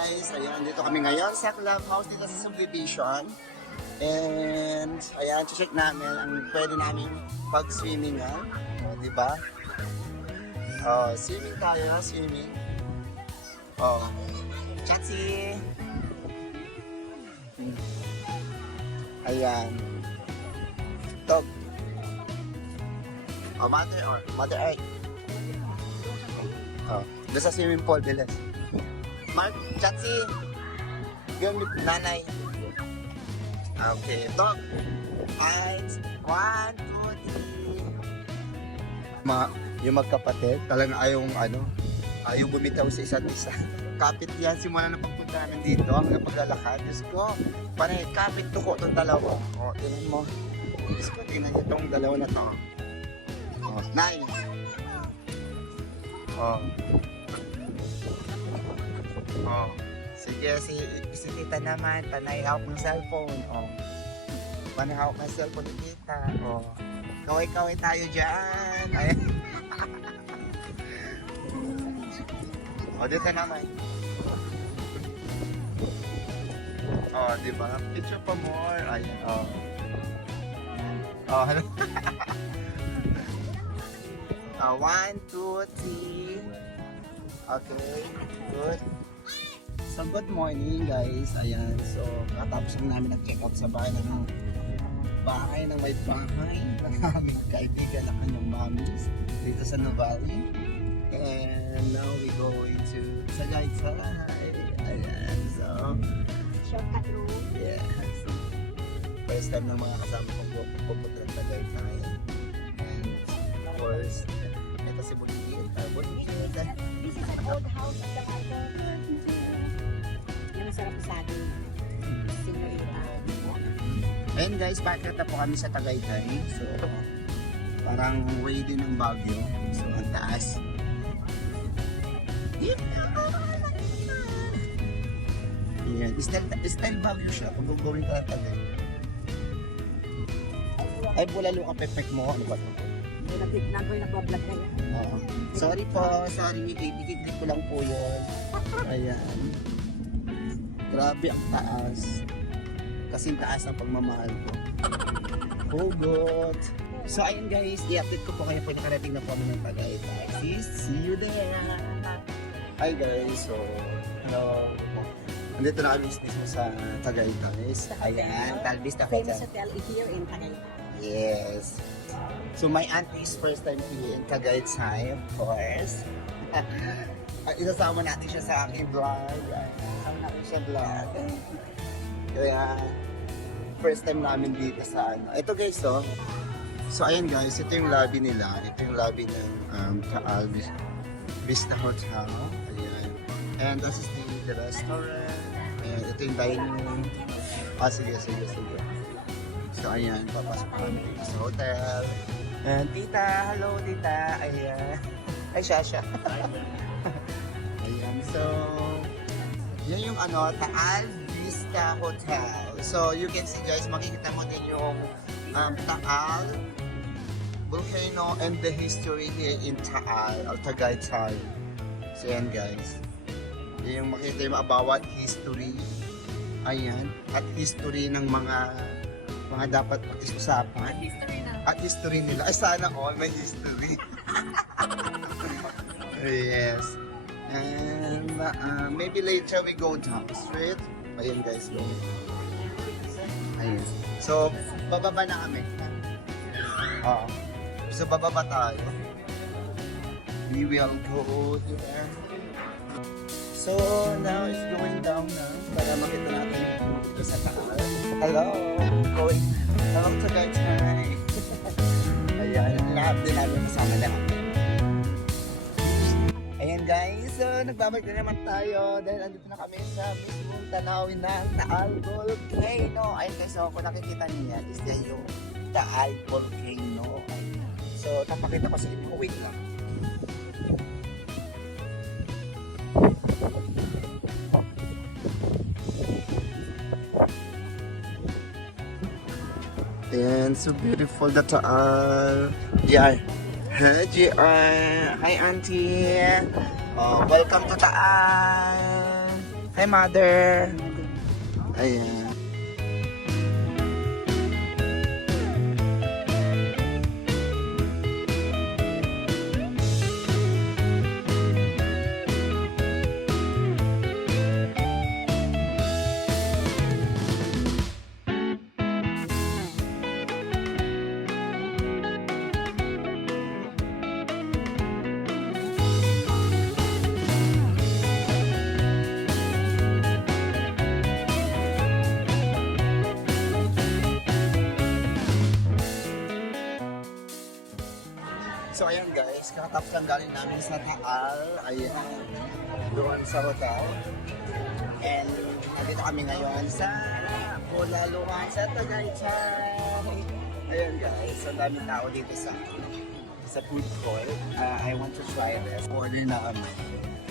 guys! Ayan, dito kami ngayon sa clubhouse dito sa subdivision. And ayan, check namin ang pwede namin pag-swimmingan. O, diba? Oh, swimming tayo, swimming. Oh, Chatsi! Ayan. Top. Oh, Mother Earth. Oh, doon sa swimming pool, bilis. Mark, Chatsi! Gamit nanay. Okay, talk. Eyes. 1, 2, 3. Yung magkapatid, talagang ayaw bumitaw sa isa't isa. Kapit yan, simula na pagpunta namin dito, hanggang paglalakad. Diyos ko, panay, kapit tuko itong dalawa. O, tingnan mo. Diyos ko, tingnan niyo itong dalawa na to. O, nice. O. O. Sige, si Tita naman, panay hawak ng cellphone. O. Panay hawak ng cellphone ni Tita. O. Kaway-kaway tayo dyan. Ay. O, dito naman. O, diba? Picture pa more. Ayan, o. O, ano? 1, 2, 3. Okay, good. So, good morning guys. Ayan, so, katapos lang namin nag-check out sa bahay ng may bahay ng aming kaibigan na kanyang mommies dito sa Nuvali. And now we going to Tagaytay. Ayan, so Shortcut road. yeah, so first time ng mga kasama kong pupunta ng Tagaytay. And of course, ito si Bulgit. This is an old house of the mother. Yan ang sarap sa atin. Senorita. And guys, bakit na po kami sa Tagaytay. So, parang way din ng Baguio. So, ang taas. Yan. Style Baguio siya. Kung gagawin ka na Tagaytay. Ay, bulalo ka, pepek mo. Ano ba ito? Nagbablog na yan. Oo. Sorry po, sorry. Dikit-dikit ko lang po yun. Ayan. Grabe ang taas. Kasing taas ang pagmamahal ko. Hugot. So ayun guys, i-update ko po kayo po nakarating na po kami ng Tagaytay. See you there. Hi guys, so hello. Andito na kami mismo sa Tagaytay. Ayan, Talbis na Famous hotel here in Tagaytay. Yes. So my auntie is first time here in Tagaytay, of course. Isasama natin siya sa aking vlog. Isasama natin siya vlog. Kaya first time namin dito sa ano. Ito guys, oh. So ayan guys, ito yung lobby nila. Ito yung lobby ng Taal Vista Hotel. Ayan. And this is the restaurant. And ito yung dining. Sige. So ayan, papasok kami dito sa hotel. And tita, hello tita. Ayan. Ay, Shasha. Ayan, so yan yung Taal Vista Hotel. So you can see guys, makikita mo din yung Taal volcano and the history here in Taal or Tagaytay. So yan guys, yan yung makikita yung bawat history. Ayan, at history ng mga dapat pag-usapan. At history nila. Ay, sana all may history. Yes. And maybe later we go down the street. Ayan guys, go. Ayan. So, bababa na kami. Oo. So, bababa tayo. We will go there. So, now it's going down na para makita natin dito sa taas. Hello! Going down to Tagaytay. Ayan, lahat din namin kasama lahat. Ayan guys, so nagbabalik na naman tayo dahil andito na kami sa mismong tanawin ng Taal Volcano. Ayun guys, so kung nakikita niya, is yan yung Taal Volcano. So, napakita ko sa inyo. Wait lang. And so beautiful the Taal. Yeah. Hi, JR. Hi, Auntie. Welcome to Taal. Hi, Mother! Ayan. So ayan guys, kakatapos lang galing namin sa Taal. Ayan, doon sa hotel. And nandito kami ngayon sa Bulaluhan sa Tagaytay. Ayan guys, ang daming tao dito sa food court. I want to try this. Order na kami.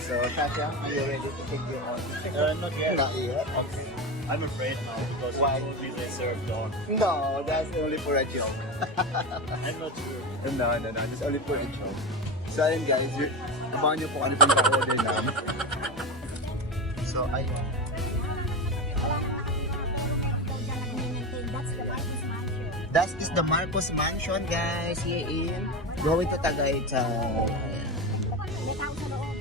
So Tasha, are you ready to take your order? Not yet. Not yet. Okay. I'm afraid now because Why? usually they serve dog. No, that's only for a joke. I'm not sure. No, just only for a joke. So ayun guys, abangan nyo po ano pong order namin. So ayun. That's the Marcos Mansion. That is the Marcos Mansion, guys, here in going to Tagaytay. May tao sa loob.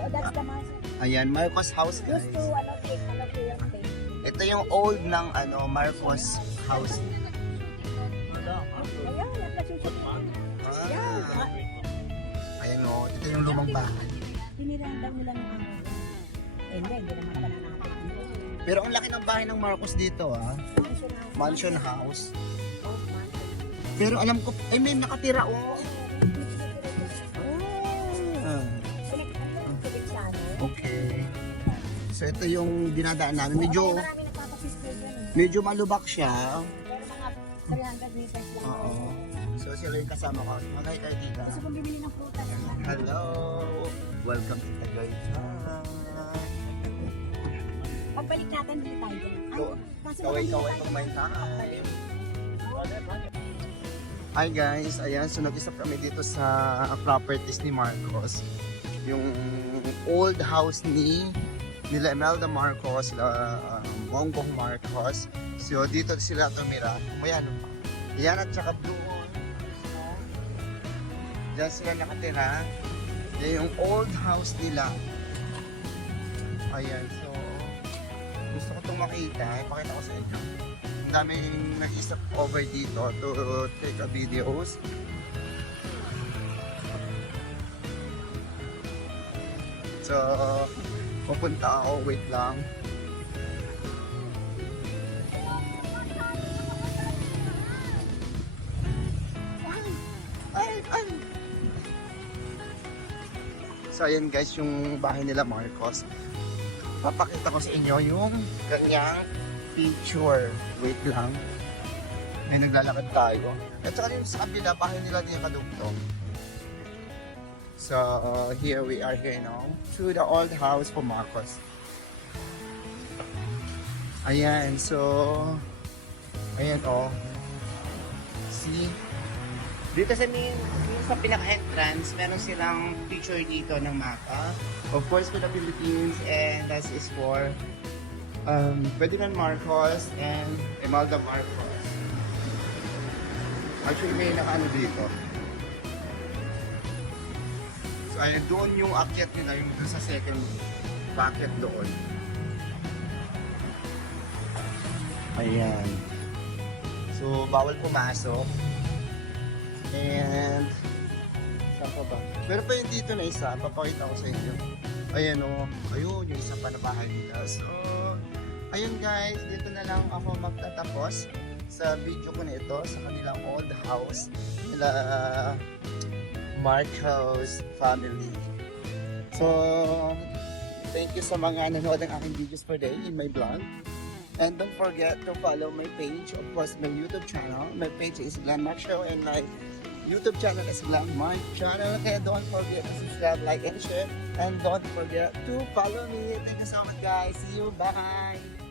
Oh, that's the Marcos. Ayan, Marcos House, guys. Used to, take yung take. Ito yung old ng Marcos House. Ayan, nagkasusunod. Ayan o, ito yung lumang bahay. Tinirahan daw nila ng ano. Hindi naman pala natin. Pero ang laki ng bahay ng Marcos dito, Mansion Mansion house. House. Oh, mansion. Pero alam ko, ay may nakatira, oh. Ah, Pinik sa ano. okay. So ito yung dinadaan namin. Medyo, Marami nagpapasistay dyan eh. medyo malubak siya. Pero mga 300 meters lang. Oo. So sila yung kasama ko. Magay kayo tita. Gusto kong bibili ng prutas. Hello! Welcome to Tagaytay. Pagbalik natin, bili tayo dyan. Ay, kaso Kaway-kaway pag may time. Hi guys, ayan, so nag-isap kami dito sa properties ni Marcos. Yung old house nila Imelda Marcos, Bongbong Marcos. So dito sila tumira. Ayan, yan at saka doon. Diyan sila nakatira. Yan yung old house nila. Ayan, so gusto ko itong makita. Ipakita ko sa inyo. Ang daming nag-isap over dito to take a videos. So, pupunta ako. Wait lang. So, ayan guys, yung bahay nila Marcos. Papakita ko sa inyo yung kanyang picture. Wait lang. May naglalakad tayo. At saka yung sa kabila, bahay nila din kadugtong. So, here we are here now. To the old house for Marcos. Ayan, so... Ayan, oh. See? Dito sa sa pinaka-entrance, meron silang picture dito ng mapa. Of course, for the Philippines, and that is for Ferdinand Marcos and Imelda Marcos. Actually, may nakaano dito. So, ayun, doon yung akyat nila, yung doon sa second bucket doon. Ayan. So, bawal pumasok. And, saan pa ba? Pero pa yung dito na isa, papakita ko sa inyo. Ayan o, ayun, yung isa pa na bahay nila. So, ayun guys, dito na lang ako magtatapos sa video ko na ito, sa kanilang old house nila Marcos family. So, thank you sa mga nanood ng aking videos per day in my vlog. And don't forget to follow my page, of course, my YouTube channel. My page is Glenn Mac Show and my YouTube channel is Glenn Mac Channel. Kaya don't forget to subscribe, like, and share. And don't forget to follow me. Thank you so much, guys. See you. Bye!